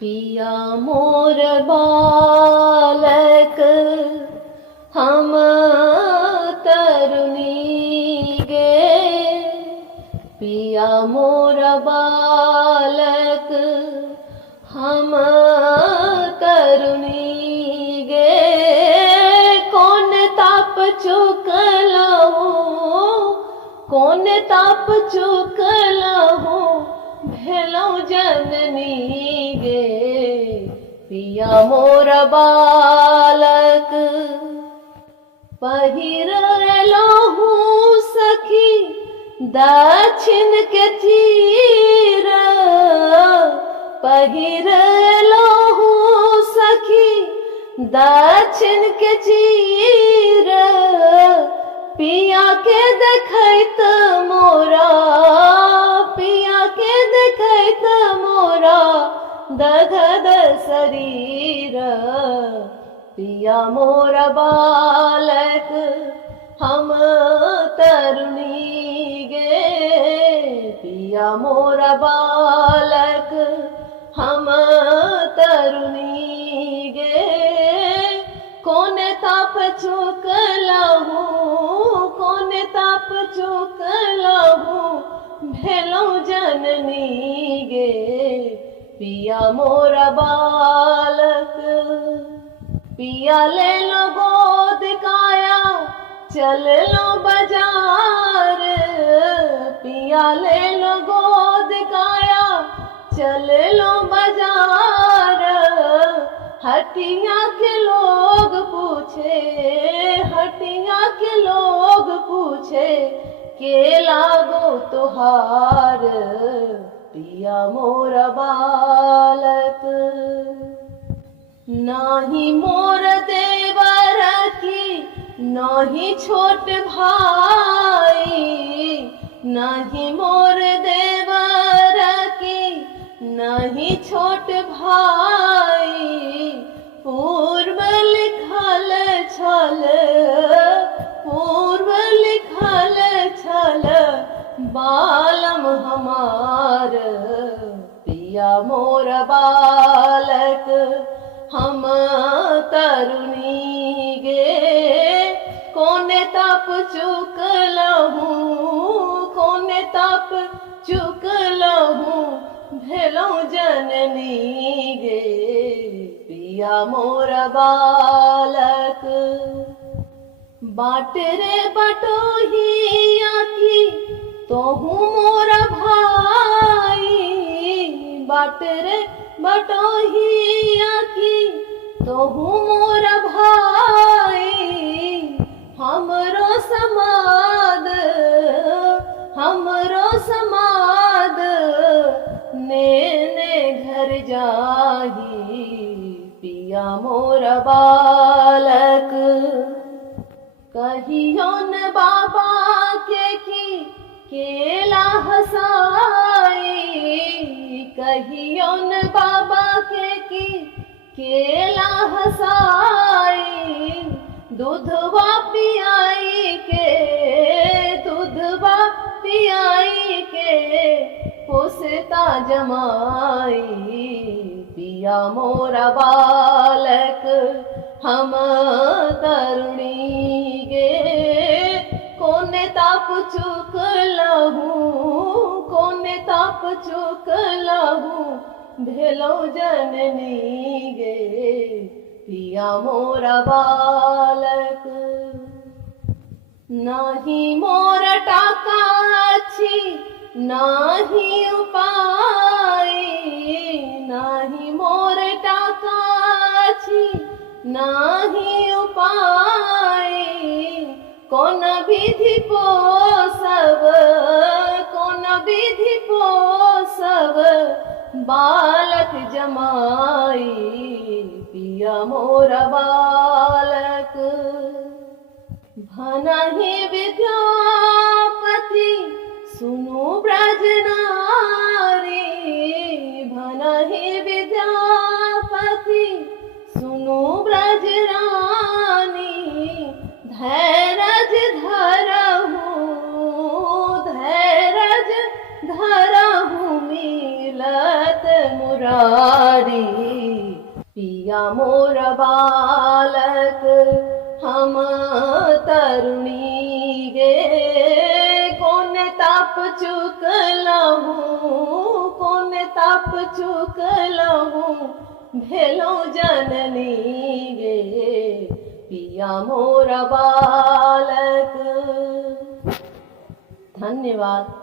पिया मोर बालक हम तरुणी गे, पिया मोर बालक हम तरुणी गे। कौन ताप चुकलहु, कौन ताप चुकलहु, भेलौ जननी गे। पिया मोर बालक पहिरलहु सखी दक्षिण के चीर, पहिरलहु सखी दक्षिण के चीर। पिया के देखैत मोरा, पिया के देखैत मोरा दगद शरीर। पिया मोर बालक हम तरुणी गे, पिया मोर बालक हम तरुणी गे। कौन ताप चुकलहु, कौन ताप चुकलहु, भेलौ जननी गे। पिया मोर बालक पिया ले लो गोद काया चल लो बाजार। पिया ले लो गोद काया चल लो बाजार। हटिया के लोग पूछे, हटिया के लोग पूछे के लागो तुहार। पिया मोर बालक नाही मोर देवर की, नाही छोट भाई, नाही मोर देवर की, नहीं छोट भाई। पूर्व लिखल छल, पूर्व लिखल छल बालम हमार। पिया मोर बालक हम तरुणी गे। कौन ताप चुकलहु, कौन ताप चुकलहु, भेलौ जननी गे। पिया मोर बालक बाट रे बटोहिया की तोहू मोर भाई। बाट रे बटोहिया की तोहू मोर भाई। हमरो समाद, हमरो समाद नेने घर जाही। पिया मोर बालक कहियो न बाबा के की केला हसाई। कहियो न बाबा के की केला हसाई। दूधवा पियाई के, दूधवा पियाई के पोसता जमाई। पिया मोर बालक हम तरुणी गे। कौन ताप चुकलहु, कौन ताप चुकलहु, भेलौ जननी गे। पिया मोर बालक नाही मोर टाका अछि, नाही उपाय। नाही मोर टाका अछि, नाही उपाय। कौन विधि पोसब, कौन विधि पोसब बालक जमाई। पिया मोर बालक भनहि विद्यापति सुनु ब्रज नारी। भनहि विद्यापति सुनु ब्रज रानी। धैर्य धरहु, धैर्य धरहु मिलत मुरारी। पिया मोर बालक हम तरुणी गे, कौन ताप चुक लहूँ, कौन ताप चुक लहूँ, भेलो जननी गे पिया मोर बालक। धन्यवाद।